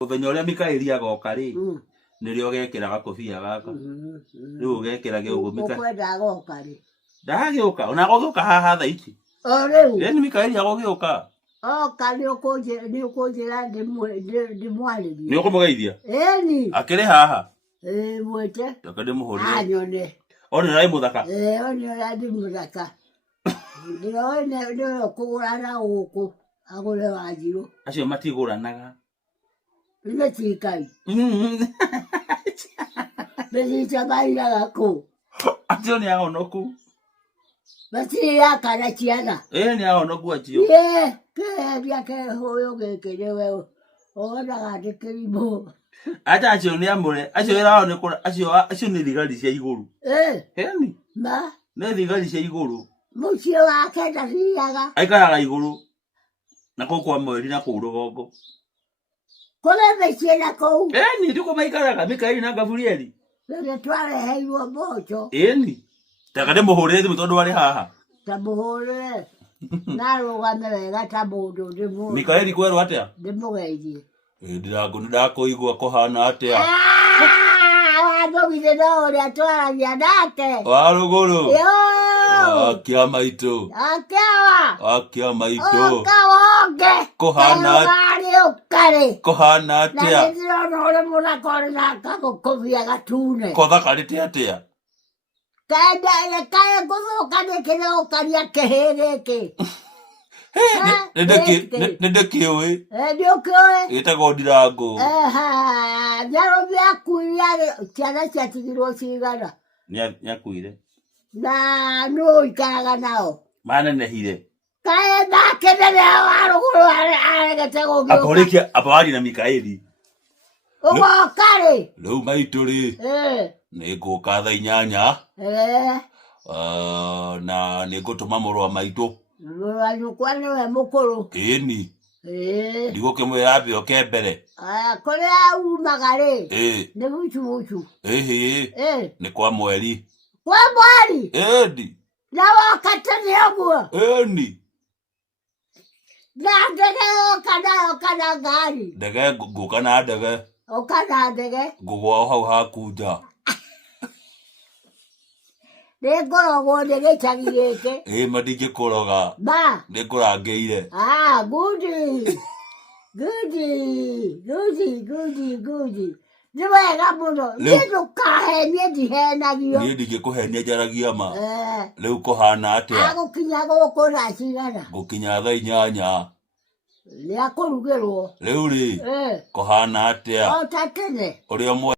Muthenya uria Mikaeli agoka ri nirio gekiraga kofia gaka riu gekirage uguo Mikaeli ukwenda agoka ri ndagiuka ona agogiuka haha tha ici riu ni Mikaeli agogiuka oka ni ukunjira ndimwaririe ni ukumugeithia ni akiri haha mwete akende muhurire anyone ona rai muthaka ona rai muthaka ndio kugurana guku agure Wanjiru acio matiguranaga nĩ tikai nĩ mairaga kũ acio nĩ ahonoku matirĩ kana ciana nĩ ahonoku acio kĩheria kĩhũyũ gĩkĩ nĩwe wonaga ndĩ kĩrimũ acha acio nĩ amũre acio wĩra nĩ kũra acio nĩ thigari cia igũrũ heni nĩ thigari cia igũrũ mũciĩ wake ndathiaga aikaraga igũrũ na kũu kwa Mweri na kũu rũgongo kũrĩ mĩciĩ na kũu ni ndiko maikaraga Mikaeli na Gaburieli nĩ twareheirwo mboco ni taka ndĩmũhũrĩre thimũ tondũ arĩ haha ta mũhũrĩre narũgame wega ta mũndũ ndĩmũ Mikaeli kwerwo atĩa ndĩmũgeithie ndakũigua kũhana atĩa wathogire no ũrĩa twaragia nake wa rũgũrũ akia maitũ akia maitũ kawonge kũhana atĩa na ndĩrona ũrĩ mũthaka na kagũkũbia gatune kothakarĩte atĩa kae ngũthũka nĩkĩrĩũkaria kĩhĩ gĩkĩ nĩndĩkĩũĩ ndĩũkĩũĩ gĩtagwo Ndirangũ njarũthi akuire ciana ciatigirwo cigana nĩakuire na nũ ikaraga nao manenehire kae nake nĩrĩa wa rũgũrũ aregete gũgĩũka aba wathi na Mikaeli ũgoka rĩ rĩu maitũ rĩ nĩngũka thaa 8 na nĩngũtũma mũrũ wa maitũ nyũkwa nĩwe mũkũrũ ĩni ndigũkĩmwĩra ambe oke mbere kũrĩa umaga rĩ nĩ bucu nĩ kwa Mweri kwa Mweri ĩni na woka tene ũguo ĩni na ndege ũka nayo kana ngari ndege ngũka na ndege ũka na ndege ngũgwa hau haku nja nĩngũrogwo nĩ gĩcagi gĩkĩ mandingĩkũroga nĩngũrangĩire gudi nĩ wega mũno niĩ ndũkahenie ndihenagio niĩ ndingĩkũhenia njaragia ma rĩu kũhana atĩa agũkinya gũkũ thaa cigana ngũkinya thaa 8 nĩakũrugĩrwo rĩu rĩ kũhana atĩa o ta tene ũrĩa